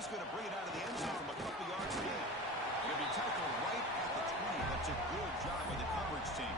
He's going to bring it out of the end zone from a couple yards deep. He'll be tackled right at the 20. That's a good job of the coverage team.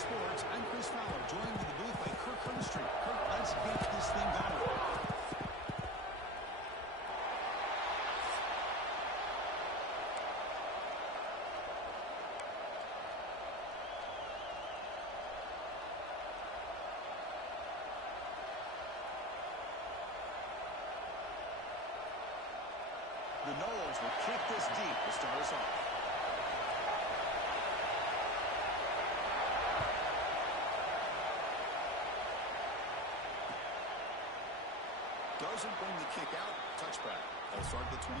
Sports. I'm Chris Fowler, joined in the booth by Kirk Herbstreit. Kirk, let's get this thing going. The Noles will kick this deep to start us off. Doesn't bring the kick out. Touchback. They'll start at the 25.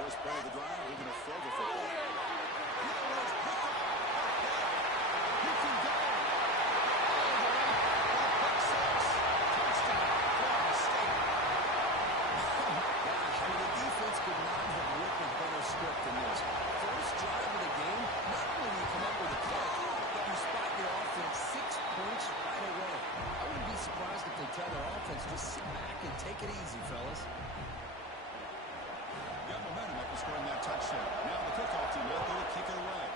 First play of the drive, we're going to throw the football. He can go. All the way. Pick six. Touchdown. Florida State. Gosh, I mean, the defense could not have written a better script than this. First drive of the game, not only do you come up with a catch, but you spot your offense 6 points right away. I wouldn't be surprised if they tell their offense, just sit back and take it easy, fellas. Got momentum after scoring that touchdown. Now the kickoff team will go kick it away.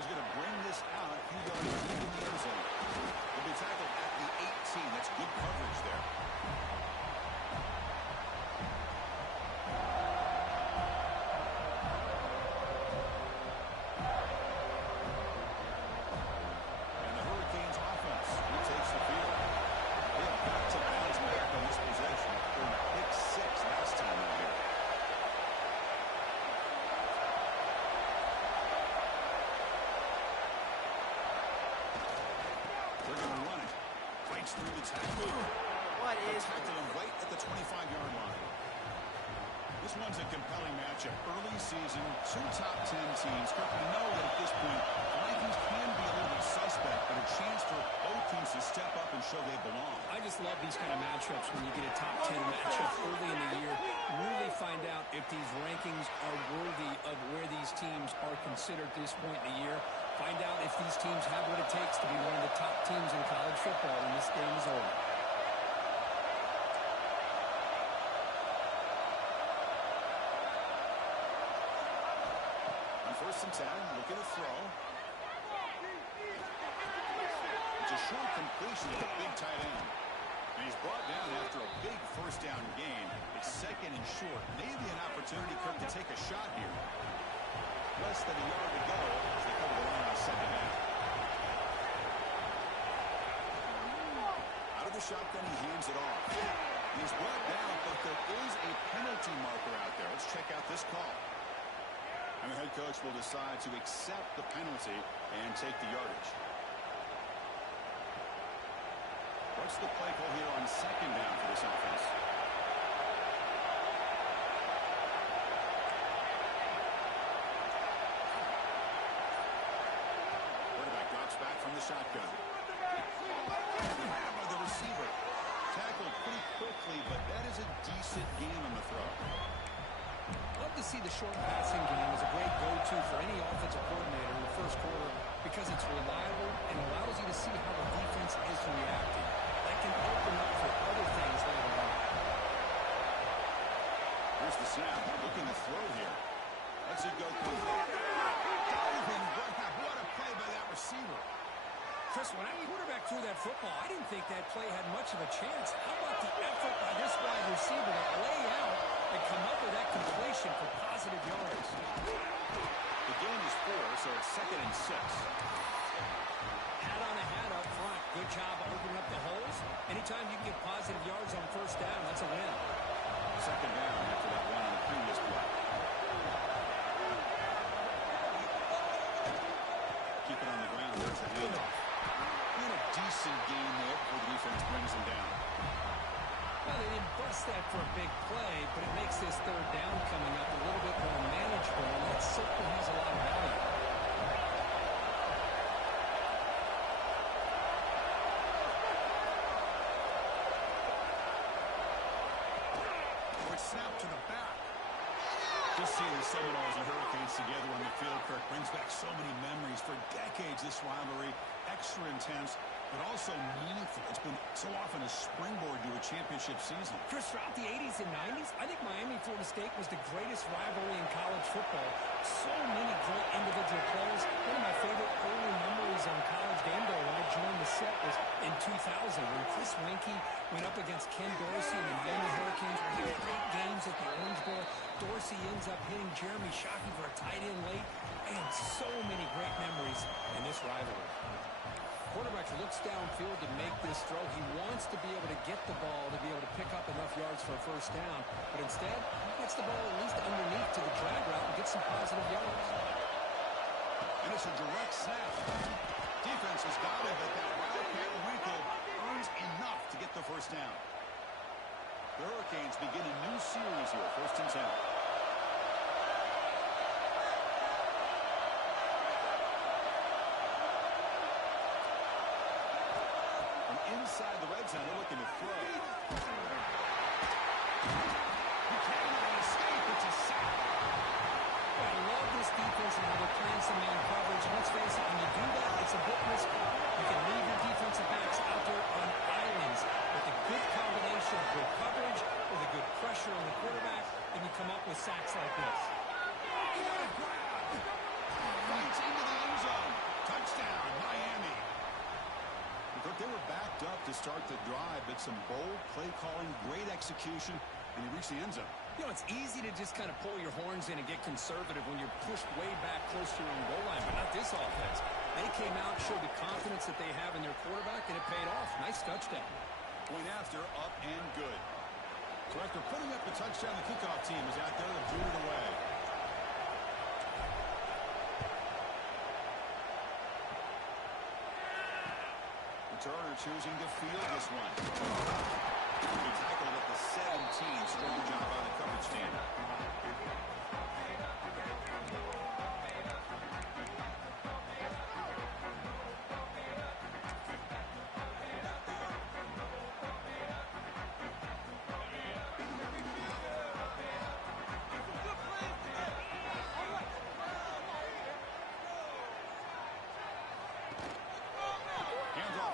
He's going to bring this out a few yards into the end zone. He'll be tackled at the 18. That's good coverage there. And the Hurricanes offense retakes the field. They have got to bounce back on this possession. They were pick six last time out here. They're going to run it. Breaks through the tackle. What is tackle him right at the 25-yard line. This one's a compelling matchup. Early season, two top 10 teams. Kirk, we know that at this point, the Vikings can be a little bit suspect, but a chance for both teams to step up and show they belong. I just love these kind of matchups when you get a top 10 matchup early in the year. Really find out if these rankings are worthy of where these teams are considered at this point in the year. Find out if these teams have what it takes to be one of the top teams in college football when this game is over. On 1st and 10, looking to throw. It's a short completion to the big tight end. And he's brought down after a big first down gain. It's 2nd and short. Maybe an opportunity, Kirk, to take a shot here. Less than a yard to go as they cover the line on 2nd down. Out of the shotgun, he hands it off. He's brought down, but there is a penalty marker out there. Let's check out this call. And the head coach will decide to accept the penalty and take the yardage. What's the play call here on second down for this offense? Quarterback drops back from the shotgun. Grab by the receiver. Tackled pretty quickly, but that is a decent gain on the throw. Love to see the short passing game as a great go-to for any offensive coordinator in the first quarter because it's reliable and allows you to see how the defense is reacting. That can open up for other things later on. Here's the snap. Looking to throw here. Let's it go quick. Diving. What a play by that receiver. Chris, when I quarterback threw that football, I didn't think that play had much of a chance. How about the effort by this wide receiver to lay out and come up with that completion for positive yards? The gain is 4, so it's 2nd and 6. Hat on a hat up front. Good job opening up the holes. Anytime you can get positive yards on first down, that's a win. 2nd down after that run on the previous play. Keep it on the ground. There's the handoff. And a decent gain there before the defense brings him down. Well, they didn't bust that for a big play, but it makes this third down coming up a little bit more manageable, and that certainly has a lot of value. Quick snap to the back. Just seeing the Seminoles and Hurricanes together on the field, Kirk, brings back so many memories. For decades, this rivalry, extra intense, but also meaningful. It's been so often a springboard to a championship season. Chris, throughout the 80s and 90s, I think Miami-Florida State was the greatest rivalry in college football. So many great individual players. One of my favorite early memories on College Game Day when I joined the set was in 2000 when Chris Weinke went up against Ken Dorsey and the Miami Hurricanes. We had great games at the Orange Bowl. Dorsey ends up hitting Jeremy Shockey for a tight end late. And so many great memories in this rivalry. Quarterback looks downfield to make this throw. He wants to be able to get the ball to be able to pick up enough yards for a first down. But instead, he gets the ball at least underneath to the drag route and gets some positive yards. And it's a direct snap. Defense has got it, but that wildcat wrinkle earns enough to get the first down. The Hurricanes begin a new series here, 1st and 10. Inside the red zone, they're looking to throw. You can't let it escape. It's a sack. I love this defense and how they're playing some man coverage. Let's face it, when you do that, it's a bit risky. You can leave your defensive backs out there on islands with a good combination of good coverage, with a good pressure on the quarterback, and you come up with sacks like this. Fights into the end zone. Touchdown, Miami. They were backed up to start the drive, but some bold play calling, great execution, and he reached the end zone. You know, it's easy to just kind of pull your horns in and get conservative when you're pushed way back close to your own goal line, but not this offense. They came out, showed the confidence that they have in their quarterback, and it paid off. Nice touchdown. Point after, up and good. So after putting up the touchdown, the kickoff team is out there to boot it away. Turner choosing to field this one. He tackled at the 17. Strong job by the coverage team.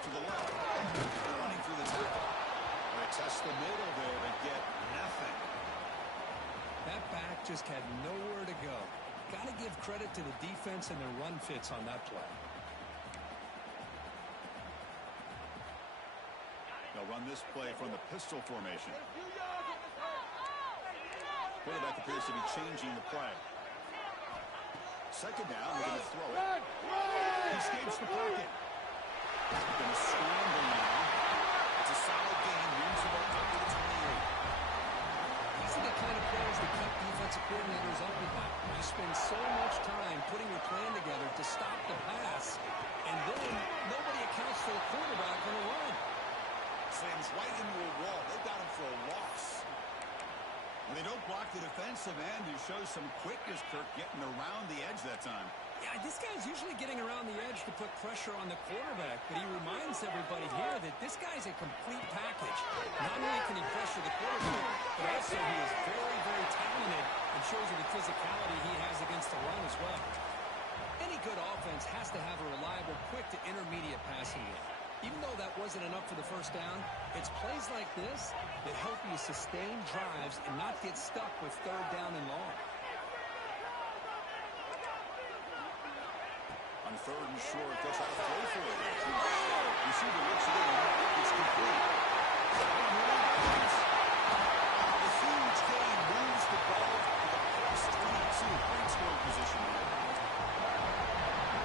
To the left, running through the tackle. They test the middle there, but get nothing. That back just had nowhere to go. Got to give credit to the defense and their run fits on that play. They'll run this play from the pistol formation. Quarterback appears to be changing the play. 2nd down, they're going to throw it. He escapes the pocket. Going to scramble now. It's a solid game. Moves the ball up to the 28. These are the kind of plays that keep defensive coordinators up at night. You spend so much time putting your plan together to stop the pass, and then nobody accounts for the quarterback on the run. defensive end who shows some quickness, Kirk, getting around the edge that time. Yeah, this guy's usually getting around the edge to put pressure on the quarterback, but he reminds everybody here that this guy's a complete package. Not only can he pressure the quarterback, but also he is very, very talented and shows you the physicality he has against the run as well. Any good offense has to have a reliable, quick to intermediate passing game. Even though that wasn't enough for the first down, it's plays like this that help you sustain drives and not get stuck with third down and long. On third and short, they'll try to throw for it. Receiver looks it in. It's complete. The huge gain moves the ball to the plus 22. Great scoring position there.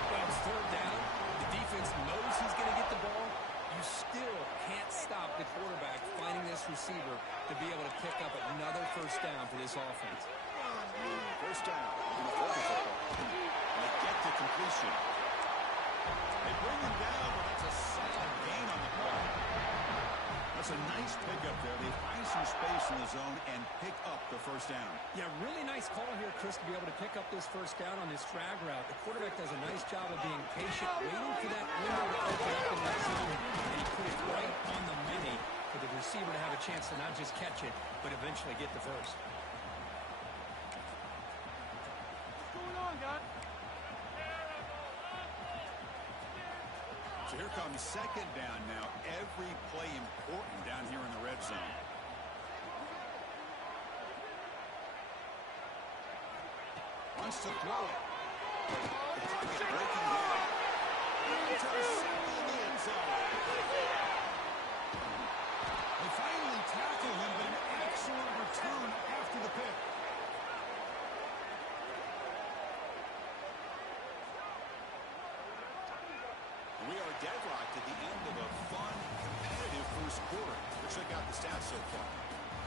When it's third down, the defense knows he's going to get the ball. You still can't stop the quarterback finding this receiver to be able to pick up another first down for this offense. First down. And they get to completion. They bring him down, but that's a solid gain on the play. That's a nice pickup there. They find some space in the zone and pick up the first down. Yeah, really nice call here, Chris, to be able to pick up this first down on this drag route. The quarterback does a nice job of being patient, waiting for that window to open up in that zone, and he put it right on the money for the receiver to have a chance to not just catch it, but eventually get the first. What's going on, guys? So here comes second down now. Every play important down here in the red zone. Wants to throw it. The pocket breaking down. Intercepted in the end zone. They finally tackle him, but an excellent return after the pick. We are deadlocked at the end of a fun, competitive first quarter. We'll check out the stats so far.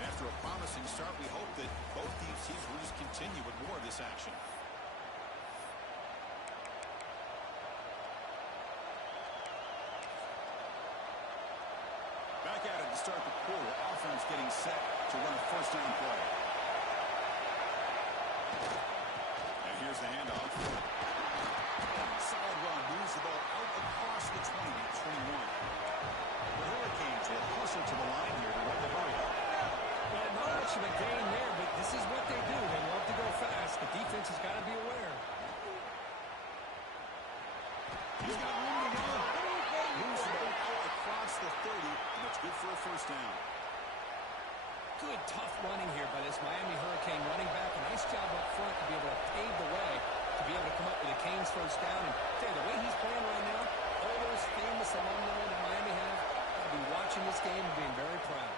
After a promising start, we hope that both these teams will just continue with more of this action. Back at it to start the quarter. Offense getting set to run a first down play. And here's the handoff. Solid run, moves the ball out across the 20 to 21. The Hurricanes will hustle to the line here to run the hurry up. Well, not much of a gain there, but this is what they do. They love to go fast. The defense has got to be aware. He's got room to run. Moves the ball out across the 30, and it's good for a first down. Good, tough running here by this Miami Hurricane running back. A nice job up front to be able to pave the way to be able to come up with a Canes first down. And tell you, the way he's playing right now, all those famous alumni that Miami have, will be watching this game and being very proud.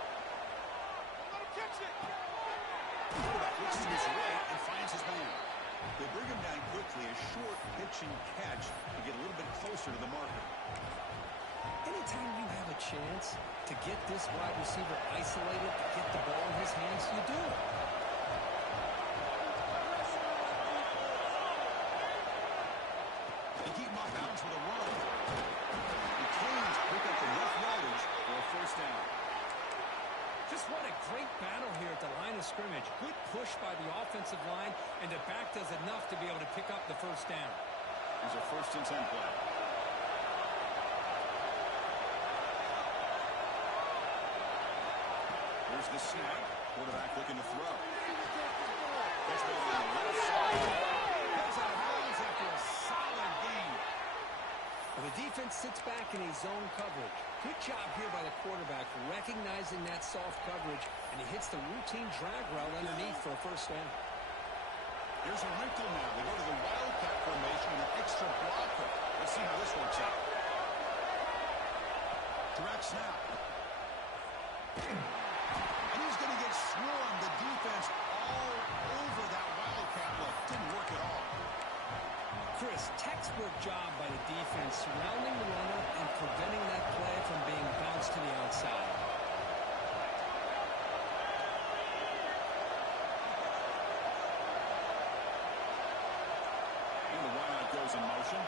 Quarterback looks to his right and finds his man. They bring him down quickly, a short pitch and catch to get a little bit closer to the marker. Anytime you have a chance to get this wide receiver isolated, to get the ball in his hands, you do it. They keep him off bounds with a run. The Canes pick up enough yardage for a first down. Just what a great battle here at the line of scrimmage. Good push by the offensive line, and the back does enough to be able to pick up the first down. Here's a 1st and 10 play. Here's the snap. Quarterback looking to throw. That's been on the left side. Goes out of bounds after a solid gain. Well, the defense sits back in a zone coverage. Good job here by the quarterback, recognizing that soft coverage, and he hits the routine drag route underneath for a first down. Here's a wrinkle now. They go to the wildcat formation with an extra blocker. Let's see how this works out. Direct snap. And he's going to get swarmed. The defense all over that wildcat look. Didn't work at all. Chris, textbook job by the defense, surrounding the runner and preventing that play from being bounced to the outside. And the wideout goes in motion.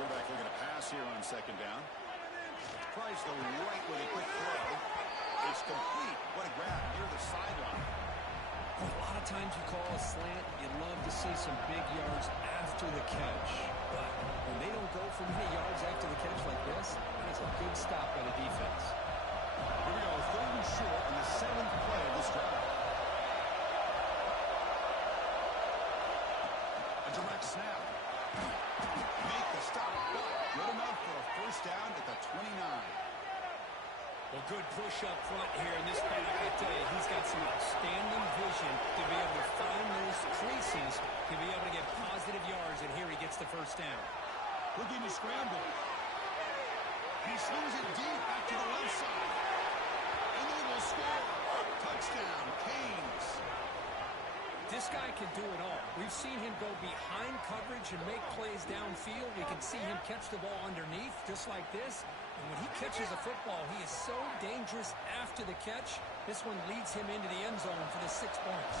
Quarterback looking to pass here on second down. Tries the right with a quick throw. It's complete. What a grab near the sideline. A lot of times you call a slant, you love to see some big yards after the catch. But when they don't go for many yards after the catch like this, that's a good stop by the defense. Here we go, third and short in the 7th play of this drive. A direct snap. Make the stop, but good enough for a first down at the 29. Well, good push up front here in this back. I tell you, he's got some outstanding vision to be able to find those creases, to be able to get positive yards, and here he gets the first down. Looking to scramble. He swings it deep back to the left side. And they will score. Touchdown, Canes. This guy can do it all. We've seen him go behind coverage and make plays downfield. We can see him catch the ball underneath, just like this. And when he catches a football, he is so dangerous after the catch. This one leads him into the end zone for the 6 points.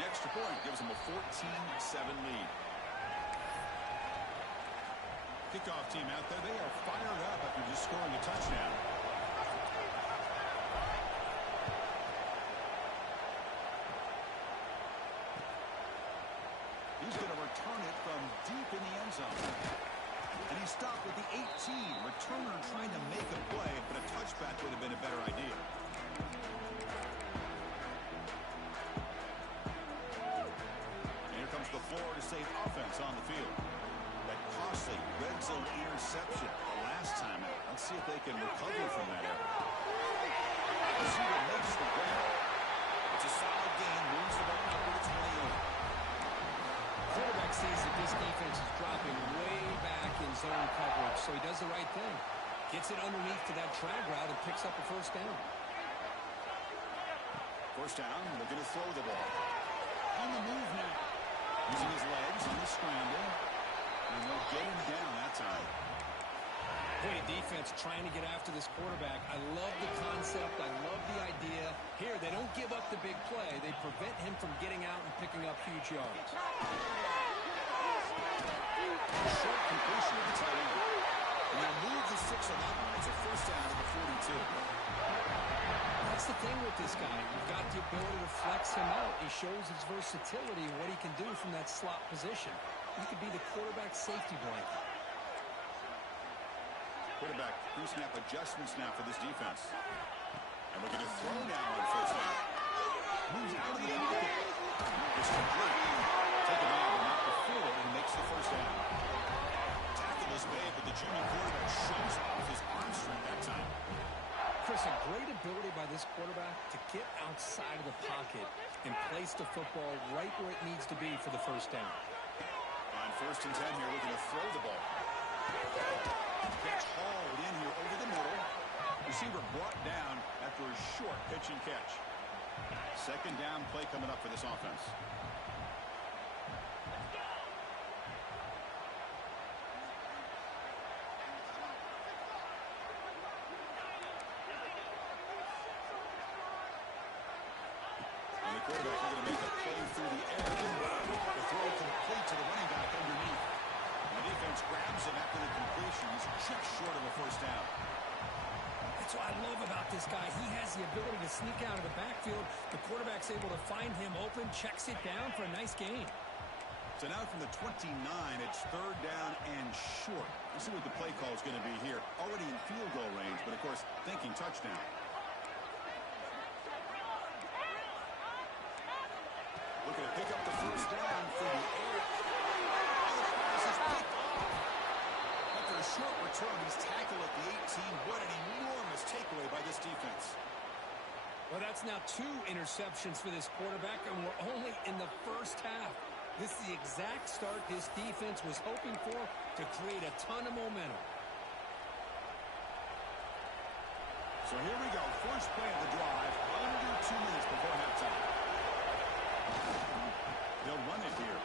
The extra point gives him a 14-7 lead. Kickoff team out there, they are fired up after just scoring a touchdown. He's going to return it from deep in the end zone. And he stopped with the 18. Returner trying to make a play, but a touchback would have been a better idea. And here comes the Florida State offense on the field. That costly red zone interception the last time out. Let's see if they can recover from that error. Receiver makes the grab. It's a solid gain. Moves the ball out to the 28. Quarterback sees that this defense is dropping way back in zone coverage, so he does the right thing. Gets it underneath to that drag route and picks up a first down. First down, they're going to throw the ball. On the move now. Using his legs on the scramble. And they'll get him down that time. Great defense trying to get after this quarterback. I love the concept. I love the idea. Here, they don't give up the big play. They prevent him from getting out and picking up huge yards. Short completion of the tight end. And they'll move the 6 on that one. It's a first down to the 42. That's the thing with this guy. You've got the ability to flex him out. He shows his versatility and what he can do from that slot position. He could be the quarterback's safety blanket. Quarterback pre-snap adjustments now for this defense. And looking to throw now on first down. Moves out of the pocket. It's complete. Take a man, but not before he makes the first down. Tackle is made, but the junior quarterback shows off his arm strength that time. Chris, a great ability by this quarterback to get outside of the pocket and place the football right where it needs to be for the first down. On 1st and 10 here, looking to throw the ball. Catch hauled in here over the middle. Receiver brought down after a short pitch and catch. Second down play coming up for this offense. And the quarterback looking to make a play through the air. The throw complete to the running back underneath. The defense grabs him after the completion. He's just short of a first down. That's what I love about this guy. He has the ability to sneak out of the backfield. The quarterback's able to find him open, checks it down for a nice gain. So now from the 29, it's third down and short. Let's see what the play call is going to be here. Already in field goal range, but of course, thinking touchdown. Looking to pick up the first down through the air. After a short return, he's tackled at the 18. What an enormous takeaway by this defense. Well, that's now 2 interceptions for this quarterback, and we're only in the first half. This is the exact start this defense was hoping for to create a ton of momentum. So here we go. First play of the drive. Under 2 minutes before halftime. They'll run it here.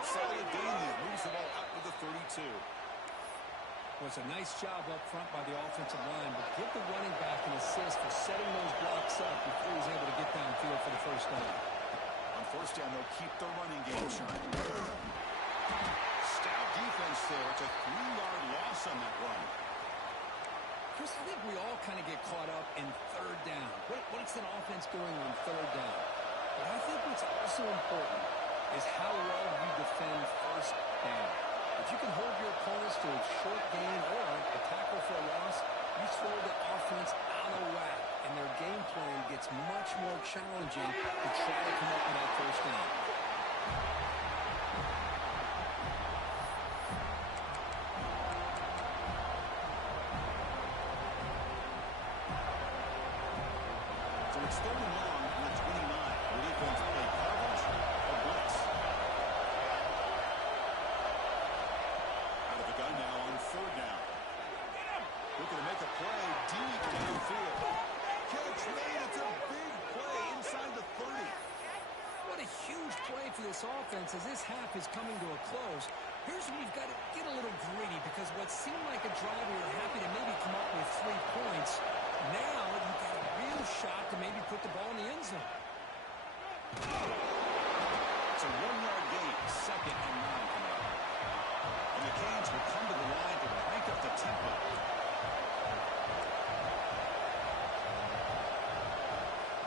Solid gain there. Moves the ball up to the 32. Well, it's a nice job up front by the offensive line, but give the running back an assist for setting those blocks up before he's able to get downfield for the first down. On first down, they'll keep the running game trying. Stout defense there. It's a 3-yard loss on that run. Chris, I think we all kind of get caught up in third down. What's an offense doing on third down? But I think what's also important is how well you defend first down. If you can hold your opponents to a short gain or a tackle for a loss, you throw the offense out of whack, and their game plan gets much more challenging to try to come up with that first down. So it's third and long from the 29. The defense play coverage or blitz. Out of the gun now on third down. Looking to make a play deep downfield. Catch made. It's a big play inside the 30. What a huge play for this offense as this half is coming to a close. Here's where you've got to get a little gritty because what seemed like a drive we were happy to maybe come up with 3 points, now you've got a real shot to maybe put the ball in the end zone. It's a 1-yard gain, second and 9 coming up. And the Canes will come to the line to crank up the tempo.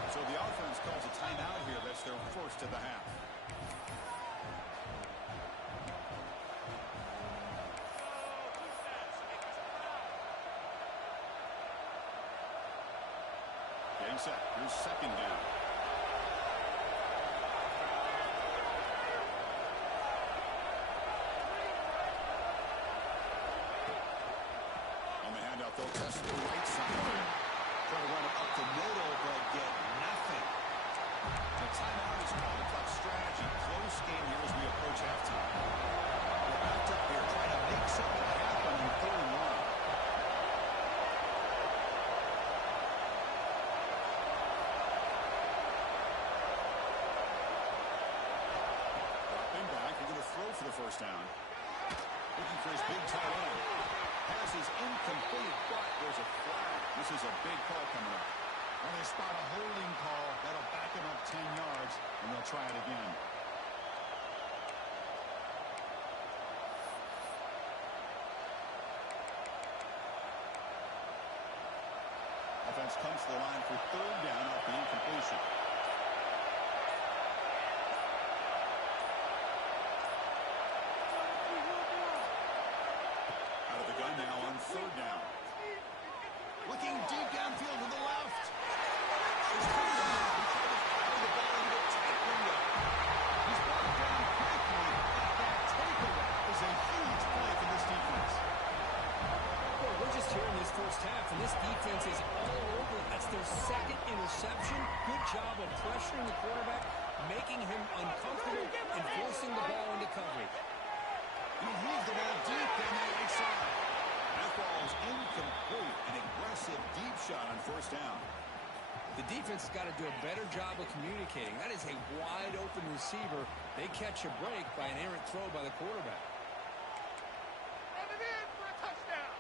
So the offense calls a timeout here. That's their first of the half. Getting set. Here's second down. On the handout, they'll test the right side. Try to run it up the middle, but get nothing. The timeout is called. A tough strategy. Close game here as we approach halftime. We're backed up here trying to make something happen in third and long. Dropping back. He's going to throw for the first down. Looking for his big tight end. Pass is incomplete, but there's a flag. This is a big call coming up. And they spot a holding call. That'll back him up 10 yards, and they'll try it again. Offense comes to the line for third down off the incompletion. Out of the gun now on third down. Looking deep downfield to the left. He's coming down. He tried to fire the ball into the tight window. He's brought down quickly. That takeaway is a huge play for this defense. Well, we're just here in this first half, and this defense is all over. That's their second interception. Good job of pressuring the quarterback, making him uncomfortable, and forcing the ball into coverage. He moves the ball deep down the right side. That ball is incomplete. An aggressive deep shot on first down. The defense has got to do a better job of communicating. That is a wide-open receiver. They catch a break by an errant throw by the quarterback. Run it in for a touchdown.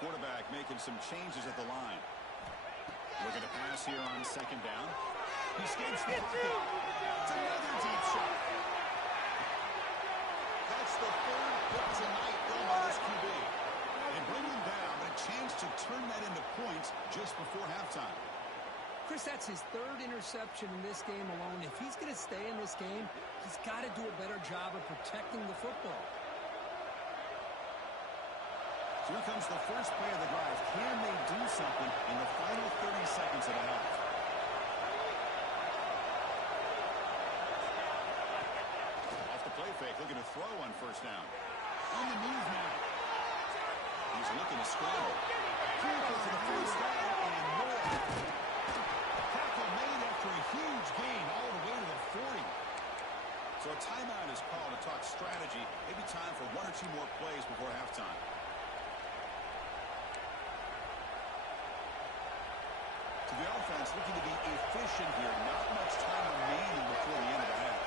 Quarterback making some changes at the line. Looking to pass here on second down. He escapes the pocket. It's another deep shot. That's the third pick tonight thrown by this QB. They bring him down, but a chance to turn that into points just before halftime. Chris, that's his third interception in this game alone. If he's going to stay in this game, he's got to do a better job of protecting the football. So here comes the first play of the drive. Can they do something in the final 30 seconds of the half? Off the play fake, looking to throw on first down. On the move now. He's looking to scramble. Critical for the first down and more. Tackle made after a huge gain all the way to the 40. So a timeout is called to talk strategy. Maybe time for 1 or 2 more plays before halftime. So the offense looking to be efficient here. Not much time remaining before the end of the half.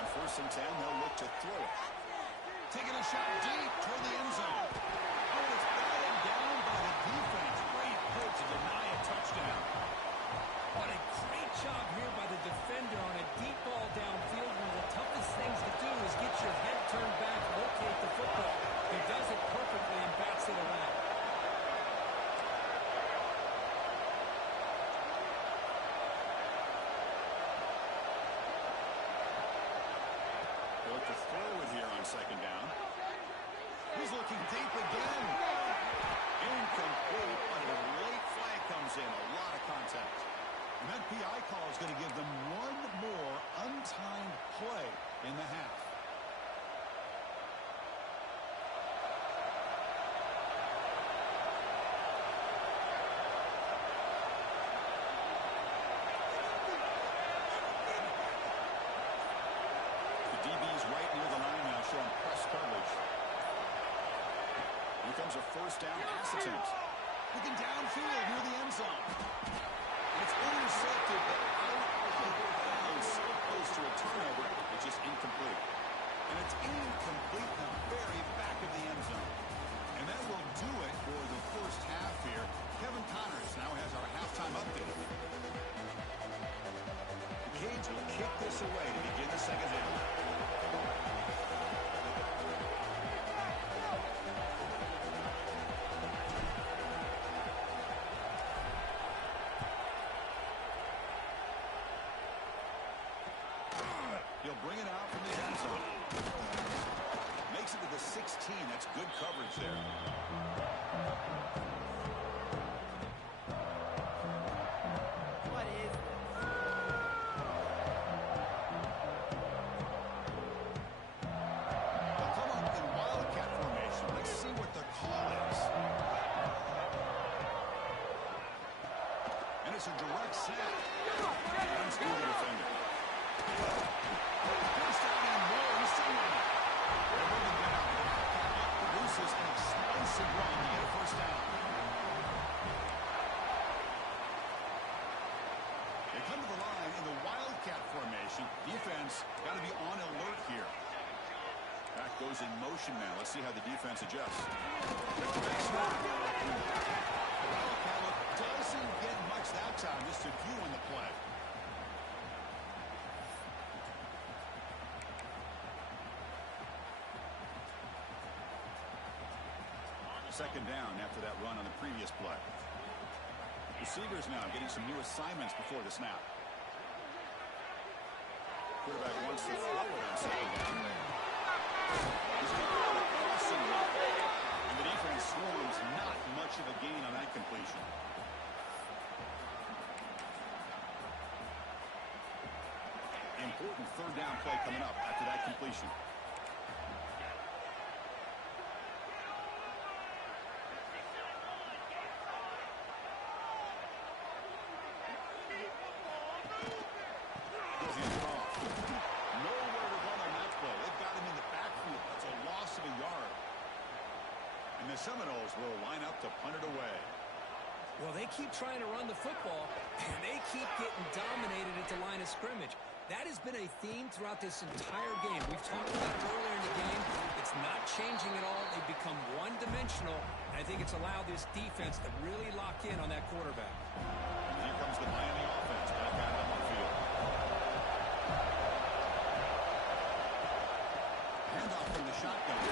On 1st and 10, they'll look to throw it. Taking a shot deep toward the end zone. Oh, it's batted down by the defense. Great deny a touchdown. What a great job here by the defender on a deep ball downfield. One of the toughest things to do is get your head turned back, locate the football. He does it perfectly and bats it around. They look to throw it here on second down. He's looking deep again. Incomplete, but a late flag comes in. A lot of contact. And that PI call is going to give them one more untimed play in the half. The DB's right near the line now, showing press coverage. Here comes a first down pass attempt. Looking downfield near the end zone. It's intercepted, but out of bounds, so close to a turnover, it's just incomplete. And it's incomplete in the very back of the end zone. And that will do it for the first half here. Kevin Connors now has our halftime update. The Canes will kick this away to begin the second half. He'll bring it out from the end zone. Makes it to the 16. That's good coverage there. What is this? They'll come up in wildcat formation. Let's see what the call is. And it's a direct sack. Runs through the defender. First down and more. He's still running. They're moving down. Wildcat produces an explosive run to get a first down. They come to the line in the wildcat formation. Defense got to be on alert here. Back goes in motion now. Let's see how the defense adjusts. Wildcat look doesn't get much that time. Just a few on the play. Second down after that run on the previous play. Receivers now getting some new assignments before the snap. Quarterback wants to throw it on second down. He's going to call a crossing route. And the defense swarms, not much of a gain on that completion. Important third down play coming up after that completion. The Seminoles will line up to punt it away. Well, they keep trying to run the football, and they keep getting dominated at the line of scrimmage. That has been a theme throughout this entire game. We've talked about it earlier in the game. It's not changing at all. They've become one-dimensional, and I think it's allowed this defense to really lock in on that quarterback. And here comes the Miami offense back out on the field. Handoff from the shotgun.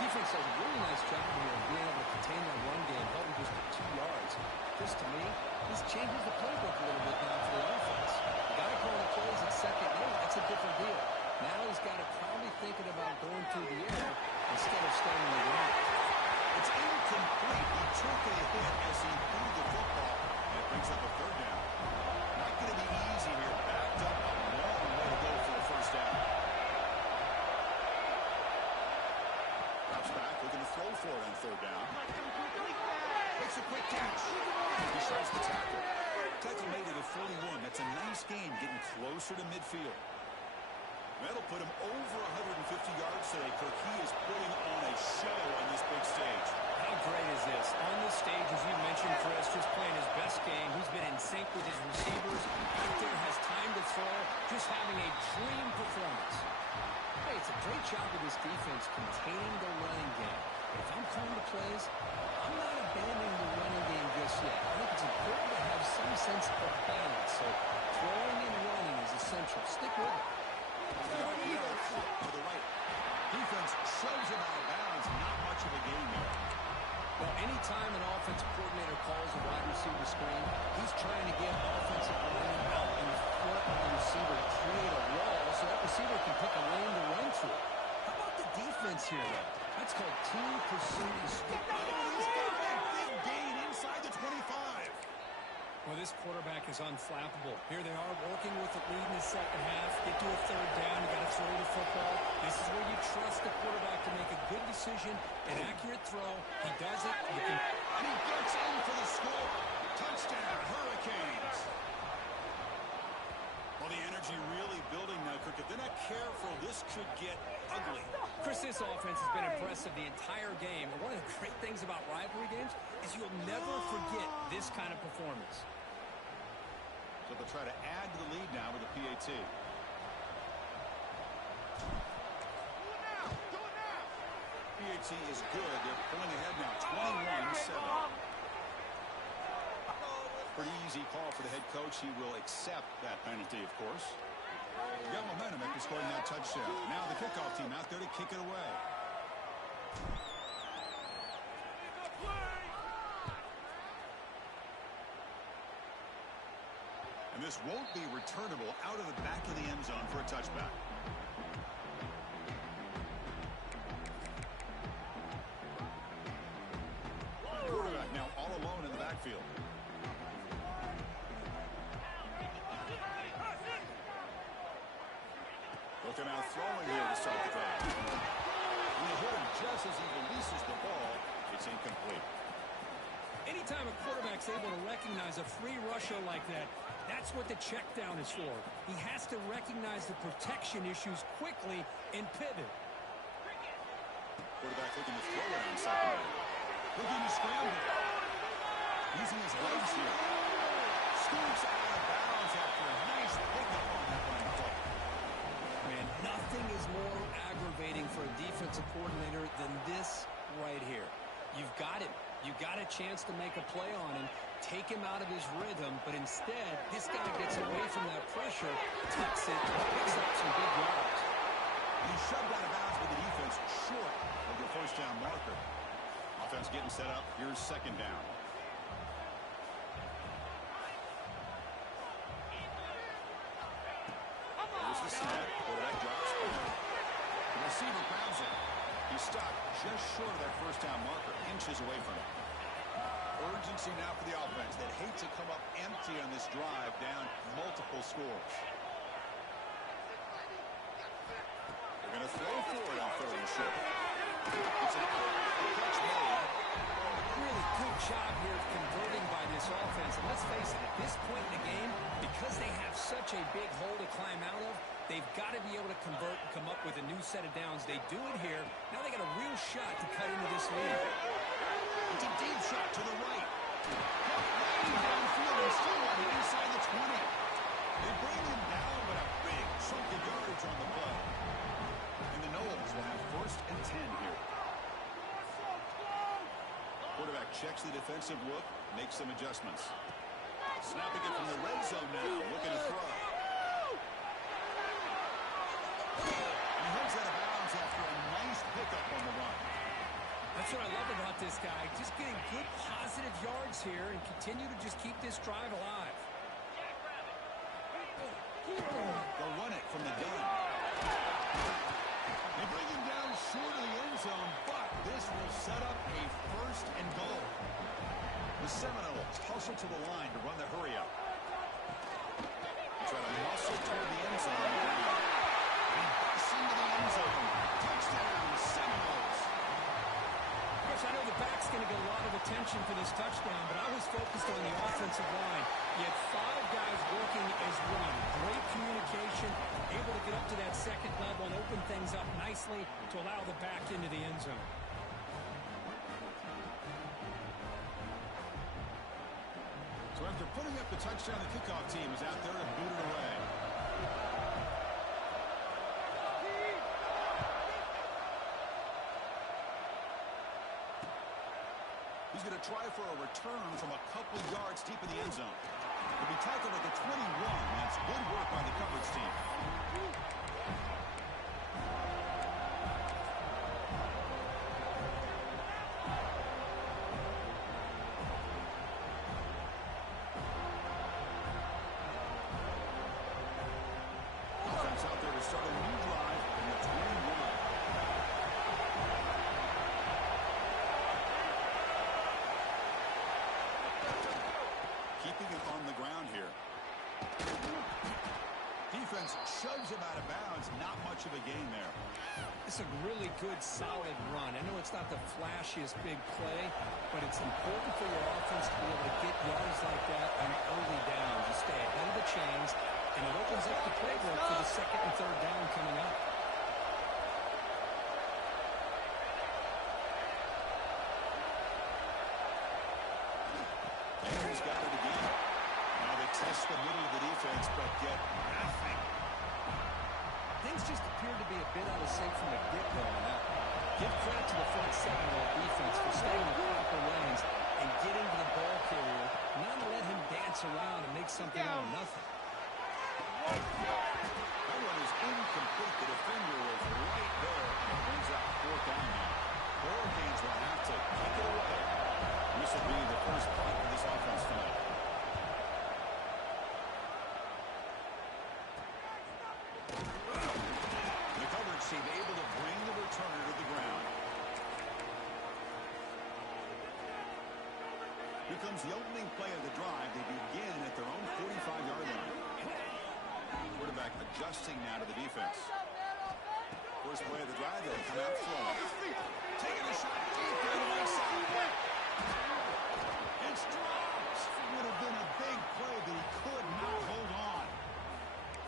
Defense does a really nice job here of being able to contain that run game, held him just to 2 yards. This, to me, this changes the playbook a little bit now for the offense. The guy calling the plays at second, that's a different deal. Now he's got to probably thinking about going through the air instead of staying in the ground. It's incomplete. He took a hit as he threw the football, and it brings up a third down. Not going to be easy here. Backed up a long way to go for a first down. Drops back, looking to throw for it on third down. Makes a quick catch. He sharps the tackle. Tackle made it a 41. That's a nice gain, getting closer to midfield. That'll put him over 150 yards today. Kirk, he is putting on a show on this big stage. How great is this? On this stage, as you mentioned, Chris, just playing his best game. He's been in sync with his receivers. Out there, has time to throw. Just having a dream performance. Hey, it's a great job of this defense containing the running game. If I'm calling the plays, I'm I'm not abandoning the running game just yet. I think it's important to have some sense of balance. So throwing and running is essential. Stick with it. To the right. Defense shoves him out of bounds. Not much of a gain there. Well, anytime an offensive coordinator calls a wide receiver screen, he's trying to get offensive linemen out in front of the receiver to create a wall so that receiver can pick a lane to run through. How about the defense here, though? That's called team pursuit and speed. He's got a big gain inside the 25. Well, this quarterback is unflappable. Here they are working with the lead in the second half. Get to a third down. You got to throw the football. This is where you trust the quarterback to make a good decision, an accurate throw. He does it. And he gets in for the score. Touchdown, Hurricanes. Well, the energy really building now, Kirk. If they're not careful, this could get ugly. Chris, this offense has been impressive the entire game. And one of the great things about rivalry games is you'll never forget this kind of performance. So they'll try to add to the lead now with the PAT. PAT is good. They're pulling ahead now, 21-7. Pretty easy call for the head coach. He will accept that penalty, of course. You got momentum after scoring that touchdown. Now the kickoff team out there to kick it away. And this won't be returnable out of the back of the end zone for a touchback. Quarterback now all alone in the backfield. Looking out throwing here to start the drive. And you hear him just as he releases the ball, it's incomplete. Anytime a quarterback's able to recognize a free rusher like that, that's what the check down is for. He has to recognize the protection issues quickly and pivot. Quarterback looking to throw it on second down. Looking to scramble. Using his legs here. Scoops out of bounds after a nice pickup on that one play. Man, nothing is more aggravating for a defensive coordinator than this right here. You've got him. You got a chance to make a play on him, take him out of his rhythm, but instead, this guy gets away from that pressure, tucks it, and picks up some big yards. He's shoved out of bounds with the defense short of the first down marker. Offense getting set up. Here's second down. Here's the snap. Quarterback drops. The receiver grabs it. He's stopped just short of that first down marker, inches away from it. Urgency now for the offense that hate to come up empty on this drive, down multiple scores. They're going to throw forward on third and short. It's a catch made. Really good job here of converting by this offense. And let's face it, at this point in the game, because they have such a big hole to climb out of, they've got to be able to convert and come up with a new set of downs. They do it here. Now they got a real shot to cut into this lead. It's a deep shot to the right. Way downfield and still on the inside the 20. They bring him down, but a big chunk of yardage on the play. And the Knowles will have first and 10 here. Quarterback checks the defensive look, makes some adjustments. Snapping it from the red zone now, looking to throw. He heads out of bounds after a nice pickup on the run. That's what I love about this guy. Just getting good positive yards here and continue to just keep this drive alive. They'll run it from the gun. They bring him down short of the end zone, but this will set up a first and goal. The Seminoles hustle to the line to run the hurry up. Try to muscle toward the end zone. He busts into the end zone. Touchdown, Seminoles. Coach, I know the back's going to get a lot of attention for this touchdown, but I was focused on the offensive line. You had 5 guys working as one. Great communication, able to get up to that second level and open things up nicely to allow the back into the end zone. So after putting up the touchdown, the kickoff team is out there to boot it away. He's going to try for a return from a couple yards deep in the end zone. He'll be tackled at the 21. That's good work by the coverage team. Offense out there to start a new drive in the 21. Keeping it on the ground here. Defense shoves him out of bounds. Not much of a gain there. It's a really good, solid run. I know it's not the flashiest big play, but it's important for your offense to be able to get yards like that on early downs. You stay ahead of the chains, and it opens up the playbook for the second and third down coming up. And he's got it again. Now they test the middle of the defense, but get nothing. Things just appear to be a bit out of sync from the get-go on that. Give credit to the front seven of that defense for staying in the proper lanes and getting to the ball carrier, not to let him dance around and make something out of nothing. That one is incomplete. The defender was right there, and it brings out fourth down now. The Hurricanes will have to kick it away. This will be the first punt for this offense tonight. The coverage team able to bring the returner to the ground. Here comes the opening play of the drive. They begin at their own 45-yard line. Quarterback adjusting now to the defense. First play of the drive, they'll come out throwing. Taking a shot deep down the right side. It's dropped. It would have been a big play, but he could not hold on.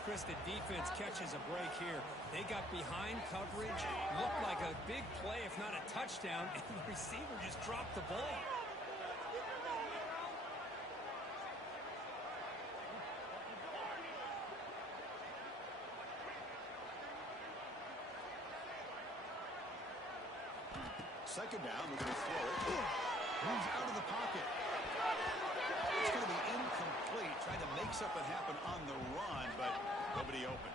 Chris, the defense catches a break here. They got behind coverage, looked like a big play, if not a touchdown, and the receiver just dropped the ball. Second down, we're going to throw it. Moves out of the pocket. It's going to be incomplete. Trying to make something happen on the run, but nobody open.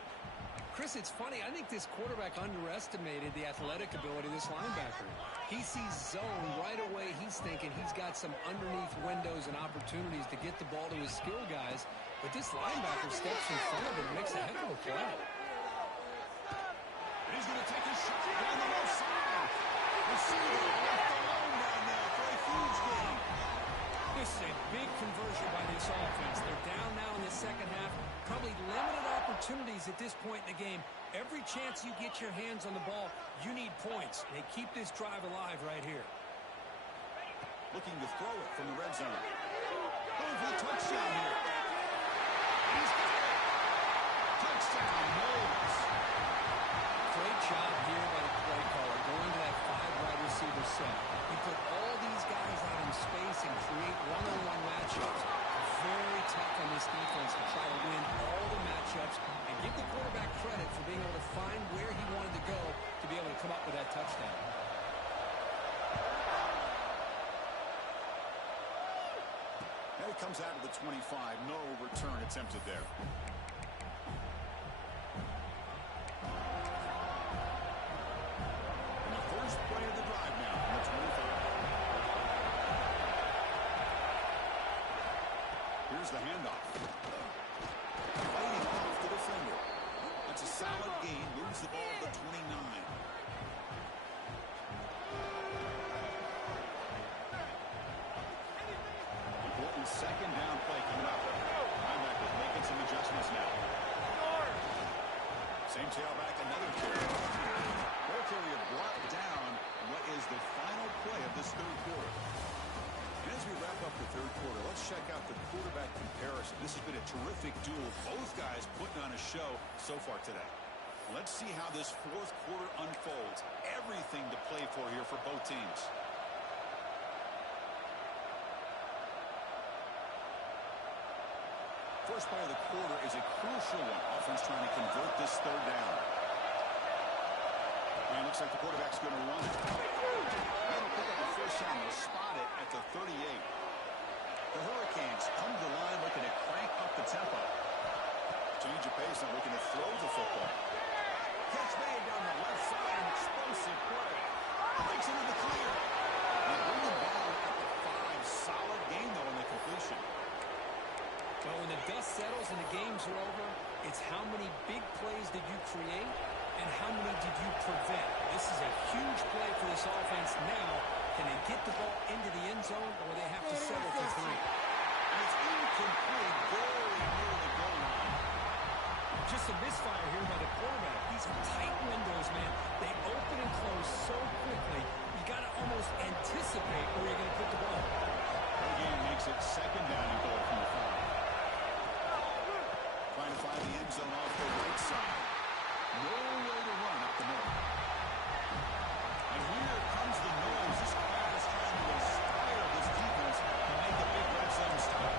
Chris, it's funny. I think this quarterback underestimated the athletic ability of this linebacker. He sees zone right away. He's thinking he's got some underneath windows and opportunities to get the ball to his skill guys. But this linebacker steps in front of him and makes a heck of a play. And he's going to take a shot down the left side. Receiver left alone down there for a huge gain. This is a big conversion by this offense. They're down now in the second half. Probably limited opportunities at this point in the game. Every chance you get your hands on the ball, you need points. They keep this drive alive right here. Looking to throw it from the red zone. Going for the touchdown here. He's got it. Touchdown, Knowles. Great job here by the play caller, going to that 5-wide receiver set. He put all these guys out in space and create one-on-one matchups. Very tough on this defense to try to win all the matchups and give the quarterback credit for being able to find where he wanted to go to be able to come up with that touchdown. And it comes out of the 25. No return attempted there. And the first play of the drive now on the 25. Here's the handoff. Fighting off the defender. That's a solid gain. Moves the ball to the 29. Important second down play coming up. Linebacker making some adjustments now. Same tailback, another carry. Ball carrier brought down what is the final play of this third quarter. And as we wrap up the third quarter, let's check out the quarterback comparison. This has been a terrific duel. Both guys putting on a show so far today. Let's see how this fourth quarter unfolds. Everything to play for here for both teams. First play of the quarter is a crucial one. Offense trying to convert this third down. And looks like the quarterback's going to run it. They'll pick up a first down. They'll spot it at the 38. The Hurricanes come to the line looking to crank up the tempo. Change of pace, now looking to throw the football. Catch made down the left side, an explosive play. Breaks into the clear. They bring the ball at the 5. Solid game, though, in the completion. Well, when the dust settles and the games are over, it's how many big plays did you create and how many did you prevent. This is a huge play for this offense now. Can they get the ball into the end zone, or they have to settle for 3? And it's incomplete, very near the goal line. Just a misfire here by the quarterback. These tight windows, man, they open and close so quickly. You got to almost anticipate where you're going to put the ball. Again, makes it second down and goal from the 5. Trying to find the end zone off the right side. Nowhere to run up the middle. And here comes the noise. This crowd is trying to inspire this defense to make a big red zone stop.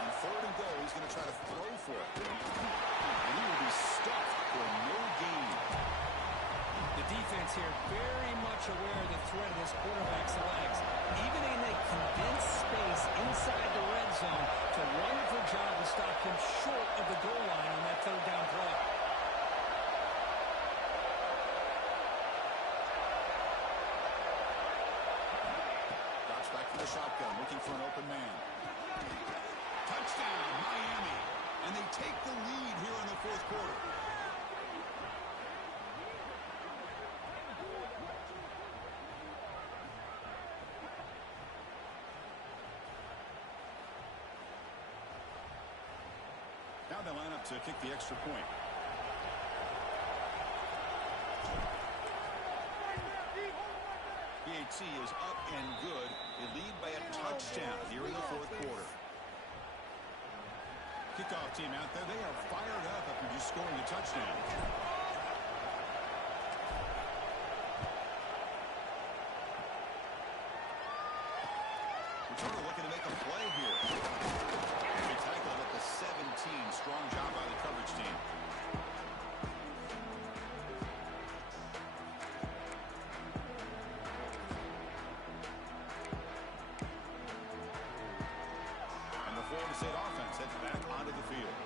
And 3rd and goal, he's going to try to throw for it. And he will be stuffed for no gain. The defense here very much aware of the threat of this quarterback's legs. Even in a condensed space inside the red zone, it's a wonderful job to stop him short of the goal line on that 3rd down play. Drops back to the shotgun, looking for an open man. Touchdown, Miami. And they take the lead here in the 4th quarter. Now they line up to kick the extra point. PAT is up and good. They lead by a touchdown here in the 4th quarter. Kickoff team out there. They are fired up after just scoring a touchdown. Returner looking to make a play here. They tackled at the 17. Strong job by the coverage team. And the Florida State offense heads back onto the field.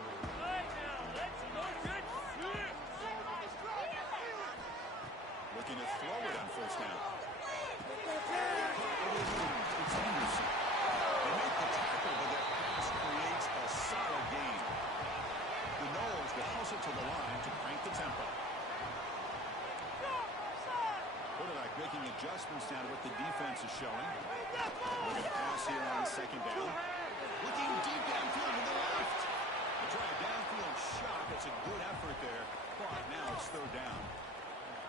Looking to throw it on first down. It's Anderson. They make the tackle, but that pass creates a solid gain. The Noles will hustle to the line to crank the tempo. Quarterback making adjustments now to what the defense is showing. Looking to pass here on 2nd down. Looking deep downfield to the left. They try a downfield shot. That's a good effort there. But now it's 3rd down.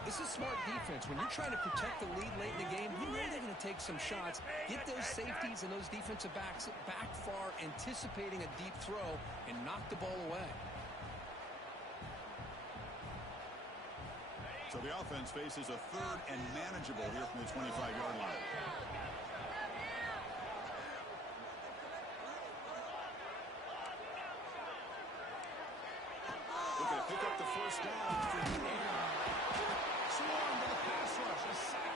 This is smart defense. When you're trying to protect the lead late in the game, you know they're going to take some shots, get those safeties and those defensive backs back far, anticipating a deep throw, and knock the ball away. So the offense faces a 3rd and manageable here from the 25-yard line. Looking to pick up the first down through the air. Swarm to the pass rush. A sack.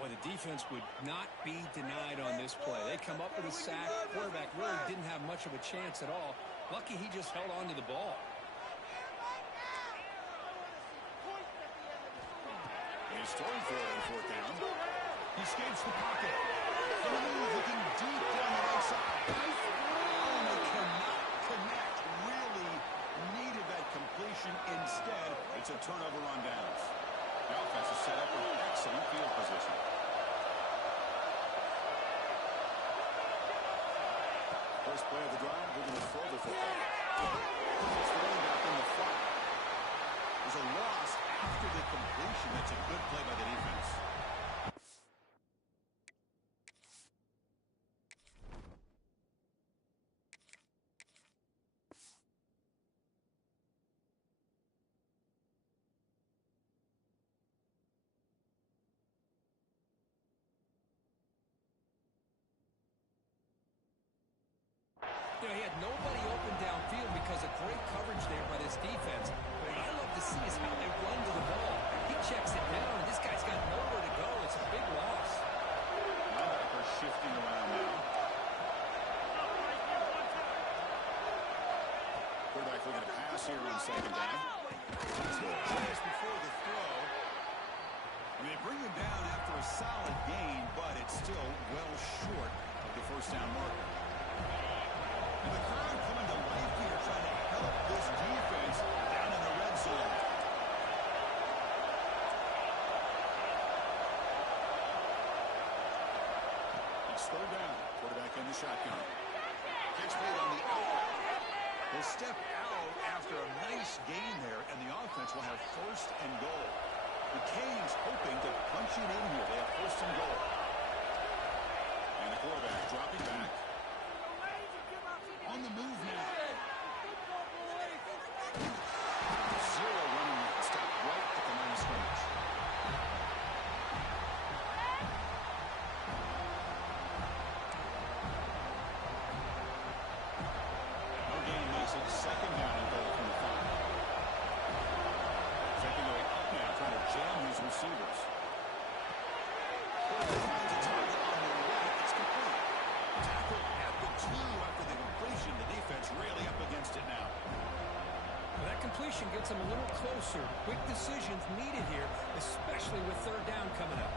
Boy, the defense would not be denied on this play. They come up with a sack. Quarterback really didn't have much of a chance at all. Lucky he just held on to the ball. And he's throwing for it on 4th down. He escapes the pocket. And the move looking deep down the right side. Oh, they cannot connect. Really needed that completion. Instead, it's a turnover on downs. The offense is set up with excellent field position. First play of the drive, we're going to throw the football. It's throwing back in the flat. There's a loss after the completion. That's a good play by the defense. You know, he had nobody open downfield because of great coverage there by this defense. But what I love to see is how they run to the ball. He checks it down, and this guy's got nowhere to go. It's a big loss. Linebacker shifting around now. Quarterback looking to pass here on second down. He's hit just before the throw. And they bring him down after a solid gain, but it's still well short of the first down marker. And the crowd coming to life here, trying to help this defense down in the red zone. It's third down. Quarterback in the shotgun. Catch made on the outlet. He'll step out after a nice gain there, and the offense will have first and goal. The Canes hoping to punch it in here. They have first and goal. And the quarterback dropping back. On the move now. Zero running man. Stop right at the line of scrimmage. No gain makes it second down and goal from the 5. Faking their way up now, trying to jam these receivers. Finds a target on the right. It's complete. Tackle at the 2 after the completion. The defense really up against it now. Well, that completion gets them a little closer. Quick decisions needed here, especially with third down coming up.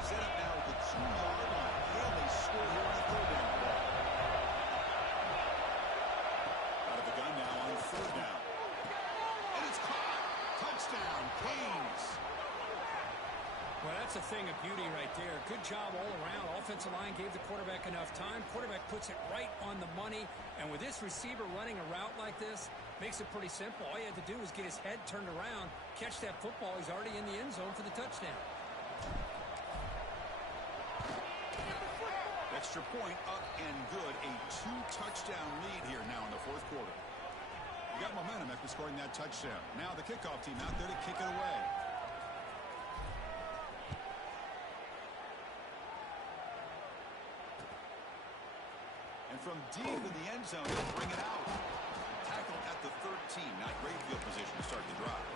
Set up now at the 2-yard line. Can they score here on a third down ball? Out of the gun now on third down. And it's caught. Touchdown, Canes. Well, that's a thing of beauty right there. Good job all around. Offensive line gave the quarterback enough time. Quarterback puts it right on the money. And with this receiver running a route like this, makes it pretty simple. All you had to do was get his head turned around, catch that football. He's already in the end zone for the touchdown. Extra point up and good. A 2-touchdown lead here now in the fourth quarter. You got momentum after scoring that touchdown. Now the kickoff team out there to kick it away. And from deep in the end zone, they'll bring it out. Tackle at the 13. Not great field position to start the drive.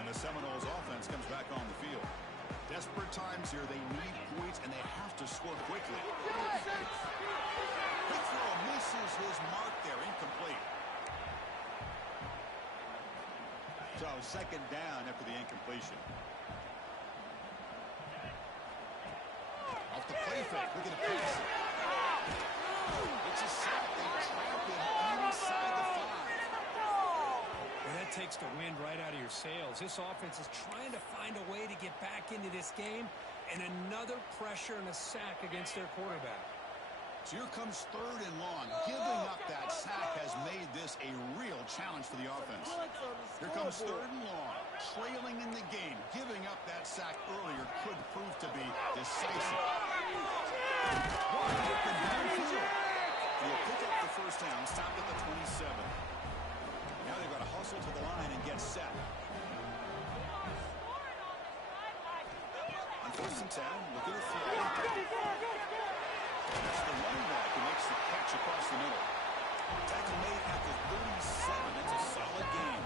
And the Seminoles offense comes back on the field. Desperate times here. They need points, and they have to score quickly. Quick throw misses his mark there. Incomplete. So second down after the incompletion. Off the play fake. Look at the pass. It's a sack. They trap him inside the 5. Well, that takes the wind right out of your sails. This offense is trying to find a way to get back into this game, and another pressure and a sack against their quarterback. So here comes third and long. Giving up that sack has made this a real challenge for the offense. Here comes third and long. Trailing in the game. Giving up that sack earlier could prove to be decisive. Wide open downfield. He'll pick up the first down. Stopped at the 27. Now they've got to hustle to the line and get set. On first and 10, look at the throw. It's the running back who makes the catch across the middle. Tackle made at the 37. It's a solid game.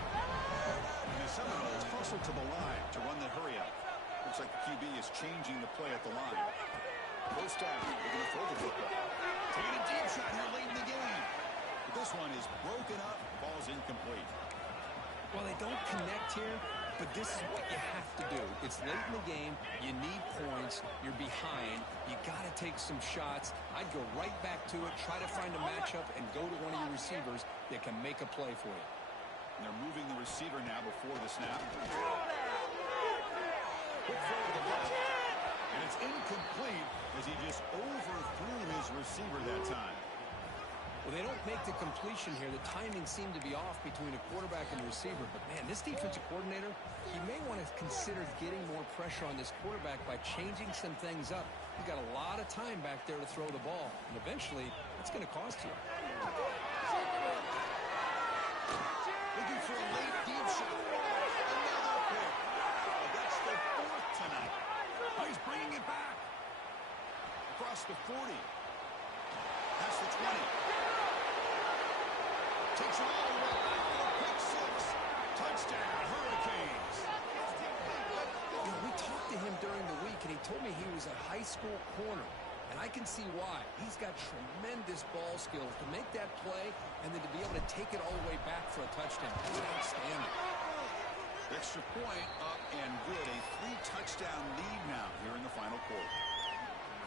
And the Seminoles hustle to the line to run the hurry up. Looks like the QB is changing the play at the line. First down. They're going to throw the football. Taking a deep shot here late in the game. But this one is broken up. Ball's incomplete. Well, they don't connect here, but this is what you have to do. It's late in the game. You need points. You're behind. You got to take some shots. I'd go right back to it, try to find a matchup, and go to one of your receivers that can make a play for you. And they're moving the receiver now before the snap. Quick throw to the left. And it's incomplete as he just overthrew his receiver that time. Well, they don't make the completion here. The timing seemed to be off between a quarterback and a receiver. But, man, this defensive coordinator, he may want to consider getting more pressure on this quarterback by changing some things up. You've got a lot of time back there to throw the ball. And eventually, it's going to cost you. Looking for a late deep shot. Another pick. Well, that's the 4th tonight. Oh, he's bringing it back. across the 40. Past the 20. Takes it all the way back for a pick six. Touchdown, Hurricanes. We talked to him during the week, and he told me he was a high school corner. And I can see why. He's got tremendous ball skills to make that play and then to be able to take it all the way back for a touchdown. He's outstanding. Extra point up and good. A 3-touchdown lead now here in the final quarter.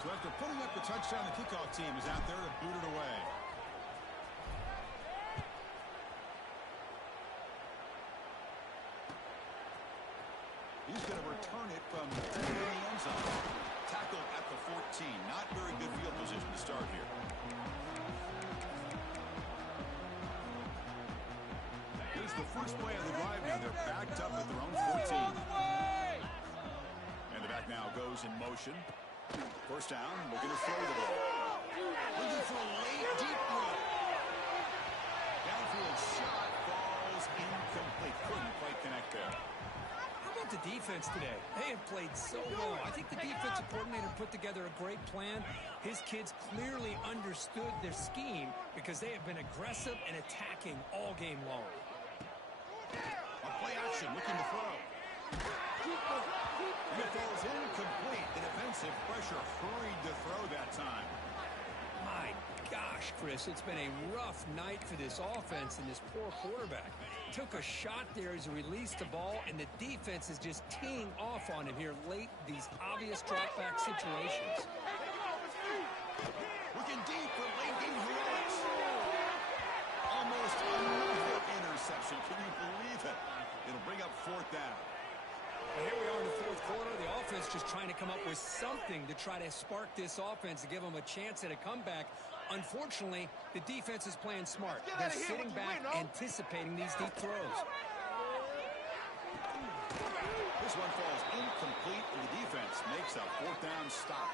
So after putting up the touchdown, the kickoff team is out there to boot it away. He's going to return it from the end zone. Tackle at the 14. Not very good field position to start here. Here's the first play of the drive now. They're backed up at their own 14. And the back now goes in motion. First down, we're going to throw the ball. Looking for a late deep throw. Downfield shot falls incomplete. Couldn't quite connect there. How about the defense today? They have played so well. I think the defensive coordinator put together a great plan. His kids clearly understood their scheme because they have been aggressive and attacking all game long. A play action, looking to throw. And it falls incomplete. The defensive pressure hurried to throw that time. My gosh, Chris, it's been a rough night for this offense and this poor quarterback. Took a shot there as he released the ball, and the defense is just teeing off on him here late, these obvious drop-back situations. Looking deep for late game heroics. Almost another interception. Can you believe it? It'll bring up fourth down. Well, here we are in the fourth quarter. The offense just trying to come up with something to try to spark this offense to give them a chance at a comeback. Unfortunately, the defense is playing smart. They're sitting back, anticipating these deep throws. This one falls incomplete, and the defense makes a fourth down stop.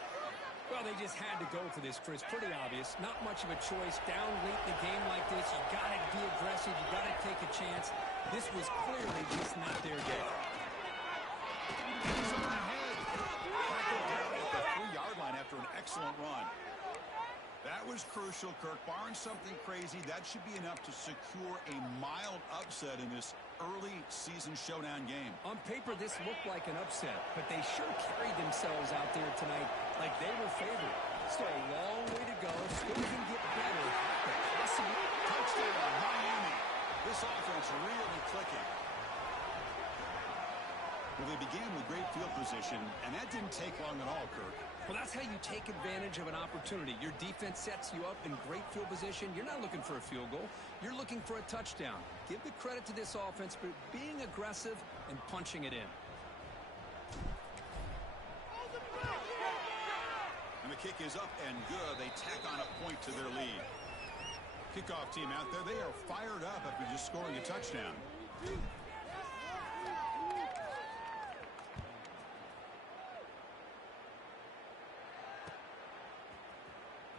Well, they just had to go for this, Chris. Pretty obvious. Not much of a choice. Down late in the game like this, you got to be aggressive. You got to take a chance. This was clearly just not their day. He's on ahead. Tackled down at the 3-yard line after an excellent run. That was crucial, Kirk. Barring something crazy, that should be enough to secure a mild upset in this early season showdown game. On paper, this looked like an upset, but they sure carried themselves out there tonight like they were favored. Still a long way to go. Still can get better. But possibly touchdown, Miami. This offense really clicking. Well, they began with great field position, and that didn't take long at all, Kirk. Well, that's how you take advantage of an opportunity. Your defense sets you up in great field position. You're not looking for a field goal. You're looking for a touchdown. Give the credit to this offense for being aggressive and punching it in. And the kick is up and good. They tack on a point to their lead. Kickoff team out there, they are fired up after just scoring a touchdown.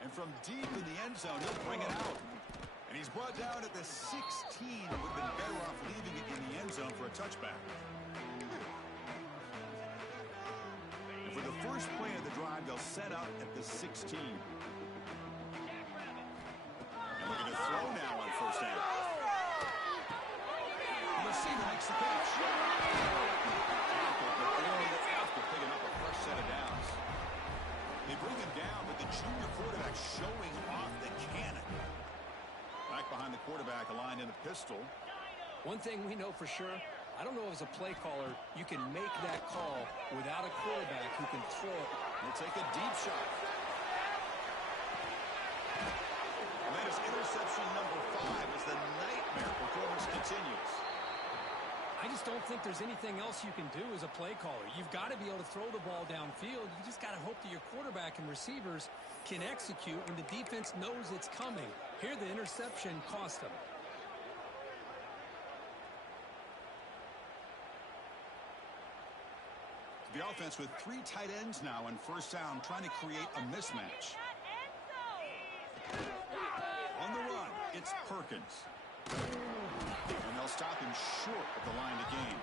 And from deep in the end zone, he'll bring it out. And he's brought down at the 16. Would have been better off leaving it in the end zone for a touchback. And for the first play of the drive, they'll set up at the 16. And looking to throw now on first down. The receiver makes the catch. After picking up a fresh set of downs. They bring him down, but the junior quarterback showing off the cannon. Back behind the quarterback, aligned in a pistol. One thing we know for sure, I don't know as a play caller, you can make that call without a quarterback who can throw it. He'll take a deep shot. And that is interception number 5 as the nightmare performance continues. I just don't think there's anything else you can do as a play caller. You've got to be able to throw the ball downfield. You just got to hope that your quarterback and receivers can execute when the defense knows it's coming. Here, the interception cost them. The offense with 3 tight ends now on first down, trying to create a mismatch. On the run, it's Perkins. And they'll stop him short of the line to gain.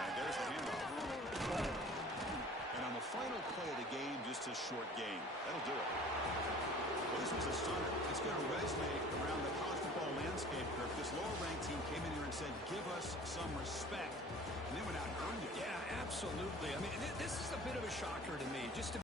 And there's the handoff. just a short gain. That'll do it. Well, this was a stunner. It's going to resonate around the college football landscape, Kirk. This lower-ranked team came in here and said, give us some respect. And they went out and earned it. Yeah, absolutely. I mean, this is a bit of a shocker to me. Just to